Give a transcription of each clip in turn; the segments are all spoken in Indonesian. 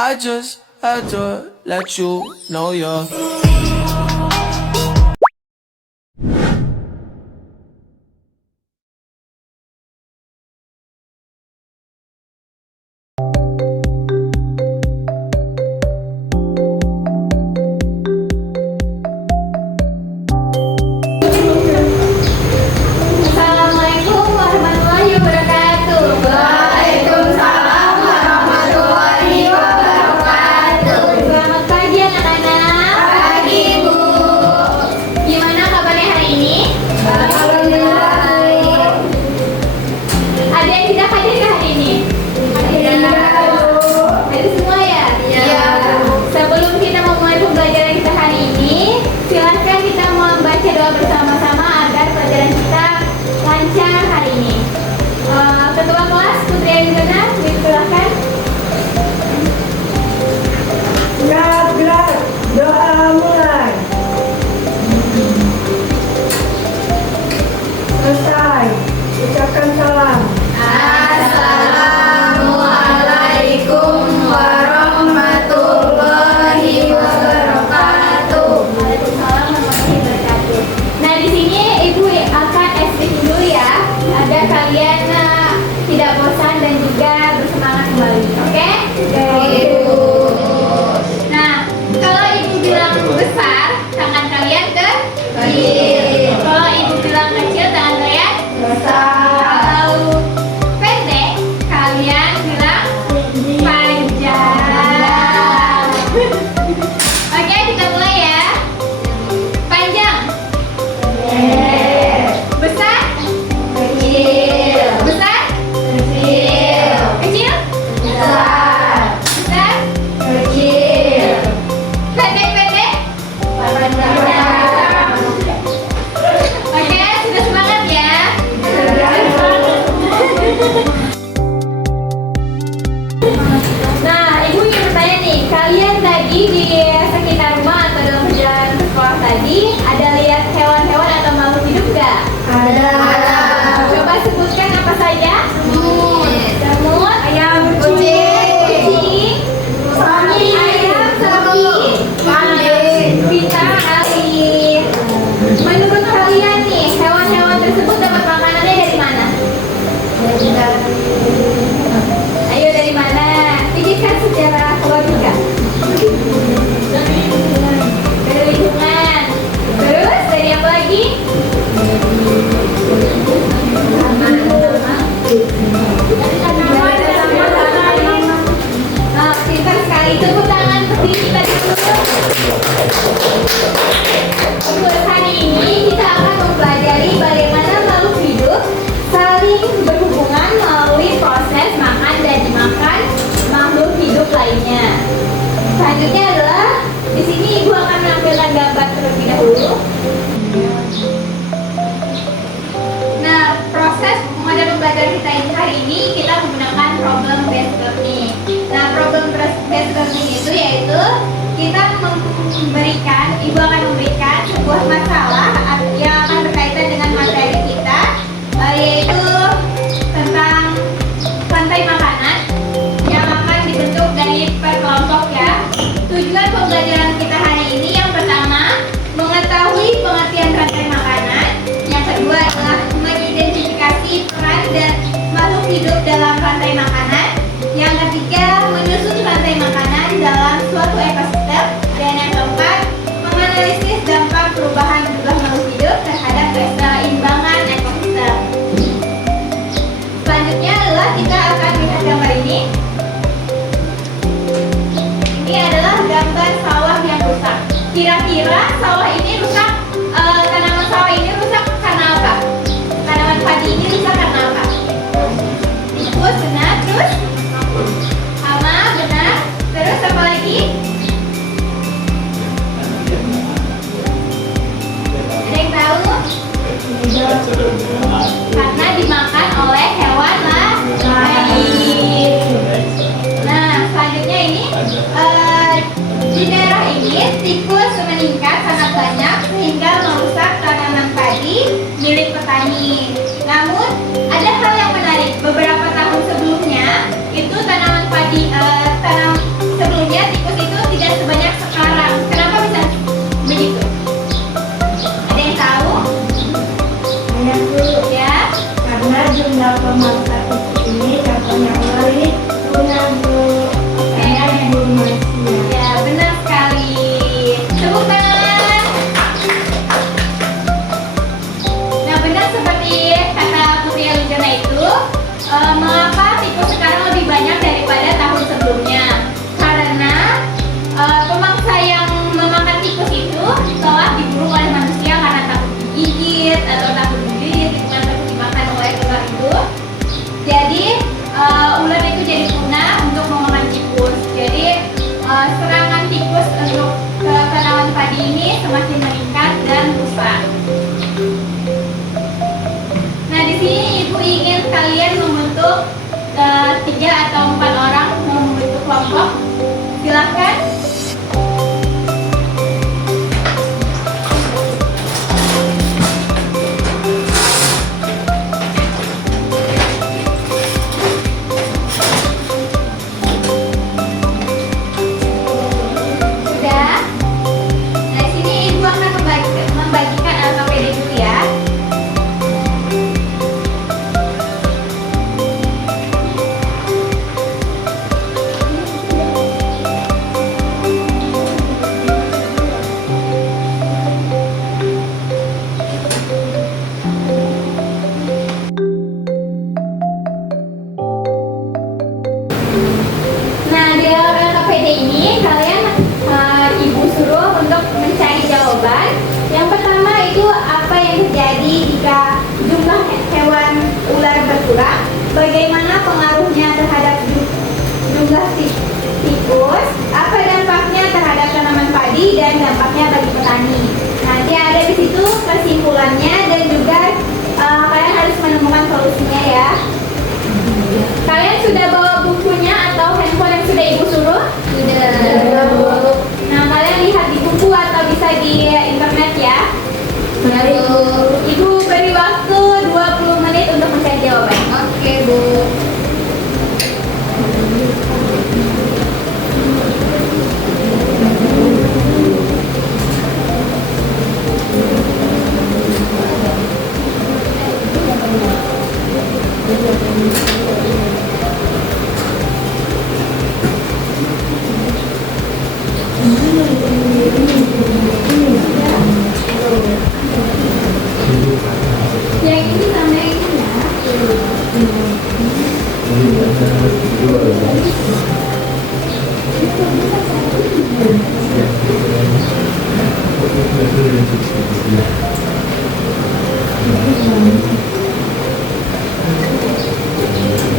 I just had to let you know you're Assalamualaikum warahmatullahi wabarakatuh. Waalaikumsalam warahmatullahi wabarakatuh. Selamat pagi anak-anak. Pagi Bu. Gimana kabarnya hari ini? Alhamdulillah baik. Ada yang tidak hadir ke hari ini? Hadir semua ya? Iya. Sebelum kita memulai pembelajaran kita hari ini, silahkan kita membaca doa bersama-sama agar pelajaran kita lancar hari ini. Ketua kelas Putri Anjana, silakan. Gerak, doa mulai. Selesai. Ucapkan salam. Assalamualaikum warahmatullahi wabarakatuh. Waalaikumsalam warahmatullahi wabarakatuh. Nah, di sini Ibu akan explain dulu ya, agar kalian tidak bosan dan juga bersemangat kembali. Oke? Ibu. Nah, kalau Ibu bilang besar, tangan kalian ke kiri. Kalau Ibu bilang kecil, tangan kalian besar. Kalau pendek, kalian bilang panjang. Oke, kita mulai ya. Panjang. Besar. Kecil. Besar. Kecil. Kecil. Besar. Besar. Kecil. Pendek-pendek. Panjang. Oke, sudah semangat ya. Nah, Ibu ingin bertanya nih, kalian tadi di sekitar rumah atau dalam perjalanan ke sekolah tadi ada lihat hewan-hewan atau makhluk hidup nggak? Ada. Coba sebutkan apa saja? Semut, Ayam, kucing, sapi, ayam, sapi, kambing, pintar, air. Menurut kalian nih, hewan-hewan tersebut dapat makanannya dari mana? Ayo, dari mana? Pikirkan secara logika. Dari lingkungan. Terus dari apa lagi? Nah, pintar sekali. Tepuk tangan berdiri kita dulu. Untuk hari ini kita akan mempelajari bagaimana makhluk hidup saling berhubungan melalui proses makan dan dimakan makhluk hidup lainnya. Selanjutnya adalah di sini Ibu akan menampilkan gambar terlebih dahulu. Nah, proses pada pembelajaran kita hari ini kita menggunakan problem based learning. Nah, problem based learning itu yaitu kita Ibu akan memberikan sebuah masalah yang akan berkaitan dengan materi kita, yaitu tentang rantai makanan yang akan dibentuk dari per kelompok ya. Tujuan pembelajaran kita hari ini yang pertama, mengetahui pengertian rantai makanan. Yang kedua adalah mengidentifikasi peran dan makhluk hidup dalam rantai makanan. Yang ketiga, menyusun rantai makanan dalam suatu ekosistem. Dan yang keempat, menganalisis dampak perubahan jumlah makhluk hidup terhadap keseimbangan ekosistem. Selanjutnya adalah kita akan lihat gambar ini. Ini adalah gambar sawah yang rusak. Kira-kira sawah ini rusak, tanaman sawah ini rusak karena apa? Tanaman padi ini rusak karena apa? Tikus, benar. Terus? Hama, benar. Terus apa lagi? Ada yang tahu? Karena dimakan oleh hewan lain. Nah, selanjutnya ini di daerah ini tikus meningkat sangat banyak sehingga merusak tanaman padi milik petani. Namun ada hal yang menarik, beberapa tahun sebelumnya itu tanaman padi berkurang, bagaimana pengaruhnya terhadap jumlah tikus, apa dampaknya terhadap tanaman padi, dan dampaknya bagi petani. Nanti ada di situ kesimpulannya dan juga kalian harus menemukan solusinya ya. Kalian sudah bawa bukunya atau handphone yang sudah ibu suruh? Sudah. Nah, kalian lihat di buku atau bisa di internet ya. Ibu beri waktu 20 menit untuk mencari jawaban. Oke, Bu. Yang ini sama yang ini ya.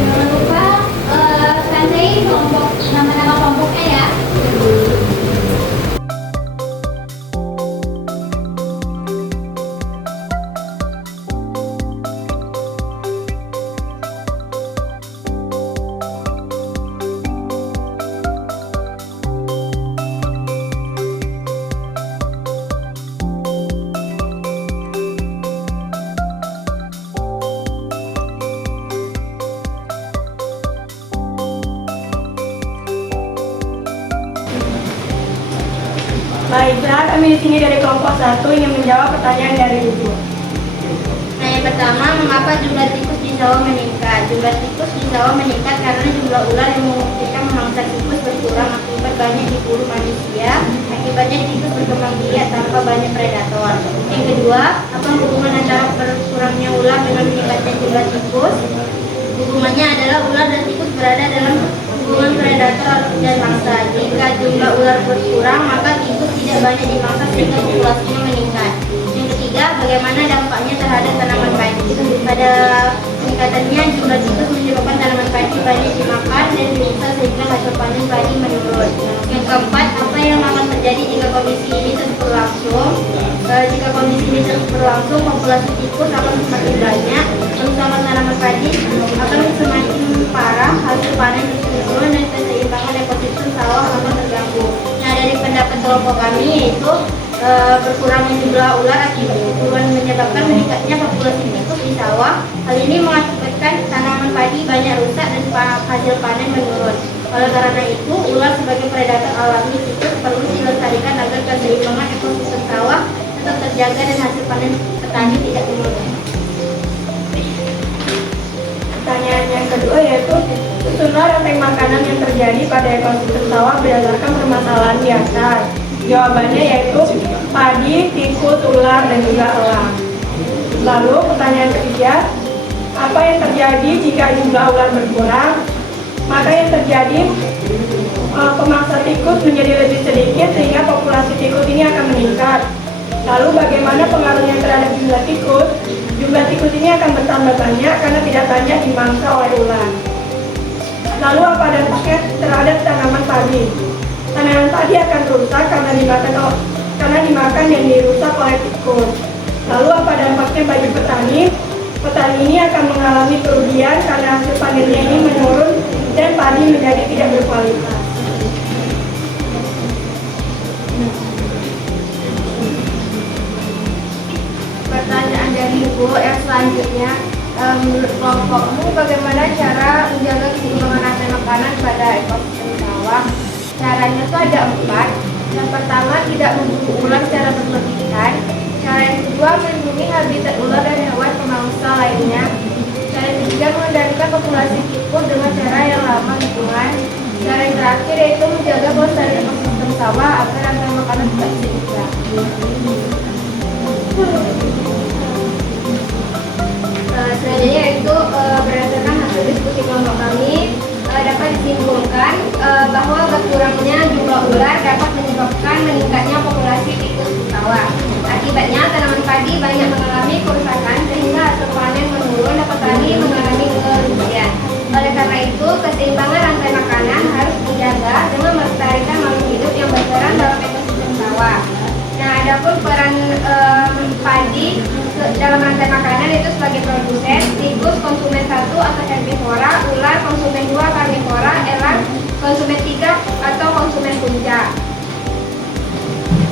Jangan lupa tandai kelompok nama-nama kelompoknya ya. Baiklah, kami di sini dari kelompok 1 ingin menjawab pertanyaan dari Ibu. Nah, yang pertama, mengapa jumlah tikus di sawah meningkat? Jumlah tikus di sawah meningkat karena jumlah ular yang memungkinkan memangsa tikus berkurang akibat banyak diburu manusia. Akibatnya tikus berkembang biak tanpa banyak predator. Yang kedua, apa hubungan antara berkurangnya ular dengan meningkatnya jumlah tikus? Hubungannya adalah ular dan tikus berada dalam hubungan predator dan mangsa. Jika jumlah ular berkurang, maka tikus tidak banyak dimangsa sehingga populasinya meningkat. Yang ketiga, bagaimana dampaknya terhadap tanaman padi? Pada peningkatannya, jumlah tikus menyebabkan tanaman padi banyak dimakan dan dirusak sehingga hasil panen padi menurun. Yang keempat, apa yang akan terjadi jika kondisi ini terus berlangsung? Jika kondisi ini terus berlangsung, populasi tikus akan semakin banyak, kerusakan tanaman padi akan semakin parah, hasil panen menurun, dan keseimbangan ekosistem sawah akan terganggu. Nah, dari pendapat kelompok kami yaitu berkurangnya jumlah ular akibat perburuan menyebabkan meningkatnya populasi tikus di sawah. Hal ini mengakibatkan tanaman padi banyak rusak dan hasil panen menurun. Oleh karena itu, ular sebagai predator alami tikus perlu dilestarikan agar keseimbangan ekosistem sawah tetap terjaga dan hasil panen petani tidak menurun. Pertanyaan yang kedua yaitu susunan rantai makanan yang terjadi pada ekosistem sawah berdasarkan permasalahan di atas. Jawabannya yaitu padi, tikus, ular, dan juga elang. Lalu pertanyaan ketiga, apa yang terjadi jika jumlah ular berkurang? Maka yang terjadi pemangsa tikus menjadi lebih sedikit sehingga populasi tikus ini akan meningkat. Lalu bagaimana pengaruhnya terhadap jumlah tikus? Jumlah tikus ini akan bertambah banyak karena tidak banyak dimangsa oleh ular. Lalu apa dampaknya terhadap tanaman padi? Tanaman padi akan rusak karena dimakan dan dirusak oleh tikus. Lalu apa dampaknya bagi petani? Petani ini akan mengalami kerugian karena hasil panennya ini menurun dan padi menjadi tidak berkualitas. Pertanyaan dari Ibu yang selanjutnya, menurut kelompokmu bagaimana cara menjaga keseimbangan rantai makanan pada ekosistem sawah? Caranya itu ada 4. Yang pertama, tidak memburu ular secara berlebihan. Cara yang kedua, melindungi habitat ular dan hewan pemangsa lainnya. Cara yang ketiga, mengendalikan populasi tikus dengan cara yang ramah lingkungan. Cara yang terakhir yaitu menjaga kelestarian ekosistem sawah agar rantai makanan tidak seimbang. Selanjutnya yaitu berdasarkan hasil diskusi kelompok kami dapat disimpulkan bahwa berkurangnya jumlah ular dapat menyebabkan meningkatnya populasi tikus di sawah. Akibatnya tanaman padi banyak mengalami kerusakan sehingga hasil panen menurun dan petani mengalami konsumen 3 atau konsumen puncak.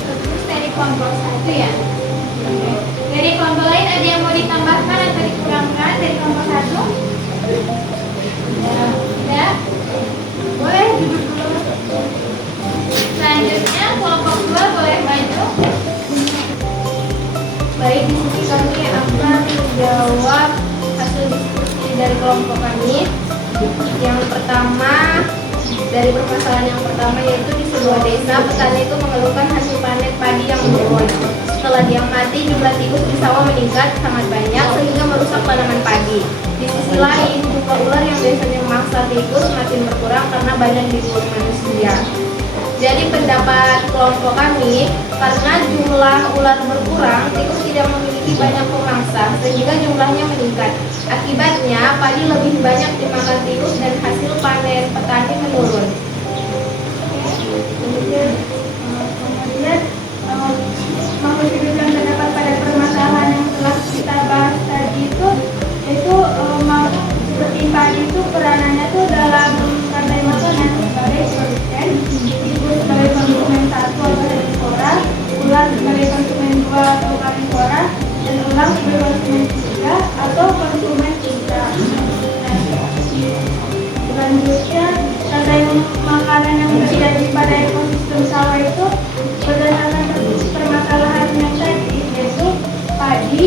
Terus dari kelompok 1 ya. Oke. Dari kelompok lain ada yang mau ditambahkan atau dikurangkan dari kelompok 1? Ya. Boleh duduk dulu. Selanjutnya kelompok 2 boleh maju. Baik, di sini kami akan menjawab hasil diskusi dari kelompok kami. Yang pertama, dari permasalahan yang pertama yaitu di sebuah desa, petani itu mengeluhkan hasil panen padi yang menurun. Setelah diamati, jumlah tikus di sawah meningkat sangat banyak sehingga merusak tanaman padi. Di sisi lain, jumlah ular yang biasanya memangsa tikus semakin berkurang karena banyak diburu manusia. Jadi pendapat kelompok kami, karena jumlah ular berkurang, tikus tidak memiliki banyak pemangsa sehingga jumlahnya meningkat. Akibatnya, padi lebih banyak dimakan tikus dan hasil panen petani menurun. Kemudian mewujudkan pendapat pada permasalahan yang telah kita bahas tadi itu seperti padi itu peranannya tuh dalam rantai makanan sebagai produsen, tikus sebagai konsumen 1 atau karnivora, ular sebagai konsumen 2 atau karnivora, dan elang sebagai konsumen 3 atau konsumen puncak. Selanjutnya, rantai makanan yang terjadi pada ekosistem sawah itu berdasarkan permasalahan yang tadi, yaitu padi,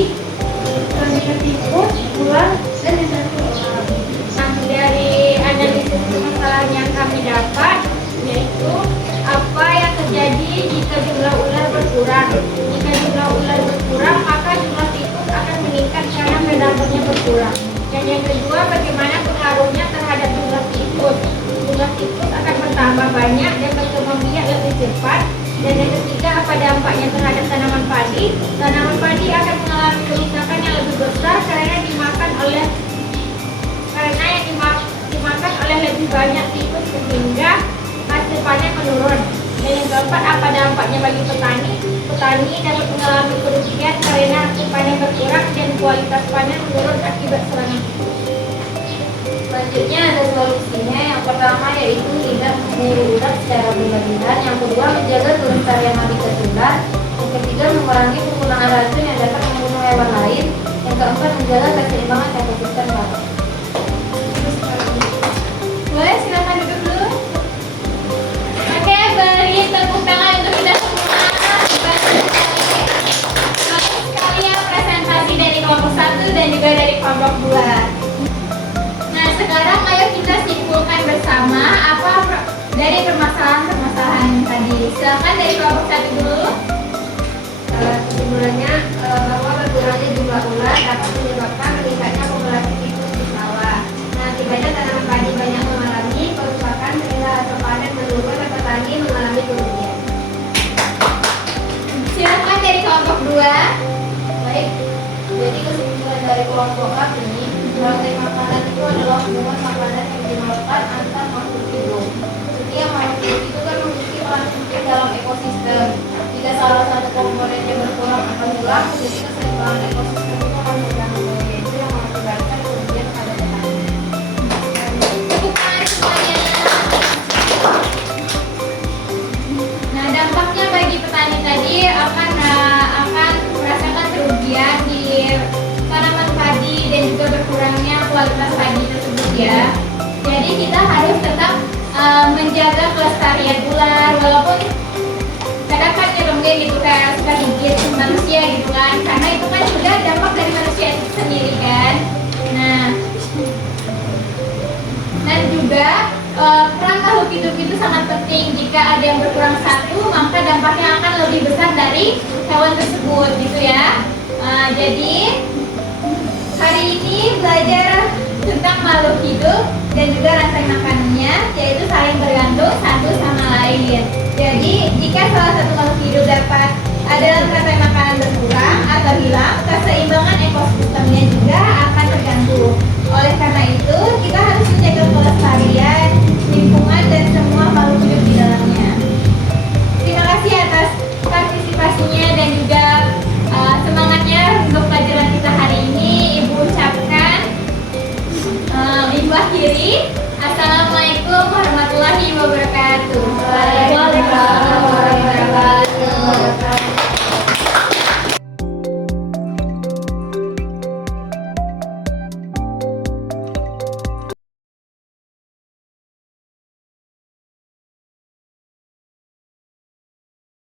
tikus, ular, dan yang satu elang. Nah, dari analisis permasalahan yang kami dapat, yaitu apa yang terjadi jika jumlah ular berkurang. Jika jumlah ular berkurang, maka jumlah tikus akan meningkat karena predatornya berkurang. Dan yang kedua, bagaimana pengaruhnya terhadap jumlah tikus. Jumlah tikus akan bertambah banyak dan berkembang biak lebih cepat. Dan yang ketiga, apa dampaknya terhadap tanaman padi. Tanaman padi akan mengalami kerusakan yang lebih besar karena yang dimakan oleh lebih banyak tikus sehingga hasil panen menurun. Dan yang keempat, apa dampaknya bagi petani? Petani dapat mengalami kerugian karena hasil panen berkurang dan kualitas panen menurun akibat serangan tikus. Selanjutnya ada solusinya. Yang pertama yaitu tidak memburu ulat secara berlebihan. Yang kedua, menjaga kelestarian habitat ular. Yang ketiga, mengurangi penggunaan racun yang dapat membunuh hewan lain. Yang keempat, menjaga keseimbangan ekosistem laut. Boleh silakan duduk dulu. Oke, beri tepuk tangan untuk kita semua. Bagus sekali ya presentasi dari kelompok 1 dan juga dari kelompok 2. Nah, sekarang ayo kita simpulkan bersama apa dari permasalahan-permasalahan tadi. Silakan dari kelompok 1 dulu. Kesimpulannya bahwa berkurangnya jumlah ular dapat menyebabkan meningkatnya populasi tikus di sawah. Nah, akibatnya tanaman padi banyak mengalami kerusakan sehingga hasil panen menurun dan petani mengalami kerugian. Silakan dari kelompok 2. Baik, jadi kesimpulan dari kelompok kami, rantai makanan itu adalah hubungan makanan yang dimakan antar makhluk hidup. Setiap makhluk itu kan memiliki peran penting dalam ekosistem. Jika salah satu komponennya berkurang atau hilang, jadi keseimbangan ekosistem itu akan terganggu. Itu yang mengakibatkan kerugian pada petani. Tepuk tangan semuanya. Nah, dampaknya bagi petani tadi akan merasakan kerugian di tanaman padi dan juga berkurangnya kualitas padi tersebut ya. Jadi kita harus tetap menjaga kelestarian ular, walaupun kadang kan nyerempin gitu kayak suka gigit manusia gitu kan, karena itu kan juga dampak dari manusia itu sendiri kan. Nah, dan juga peran makhluk hidup itu sangat penting. Jika ada yang berkurang satu, maka dampaknya akan lebih besar dari hewan tersebut gitu ya. Jadi hari ini belajar tentang makhluk hidup dan juga rantai makanannya, yaitu saling bergantung satu sama lain. Jadi jika salah satu makhluk hidup dapat ada rantai makanan berkurang atau hilang, keseimbangan ekosistemnya juga akan terganggu. Oleh karena itu, kita harus menjaga kelestarian lingkungan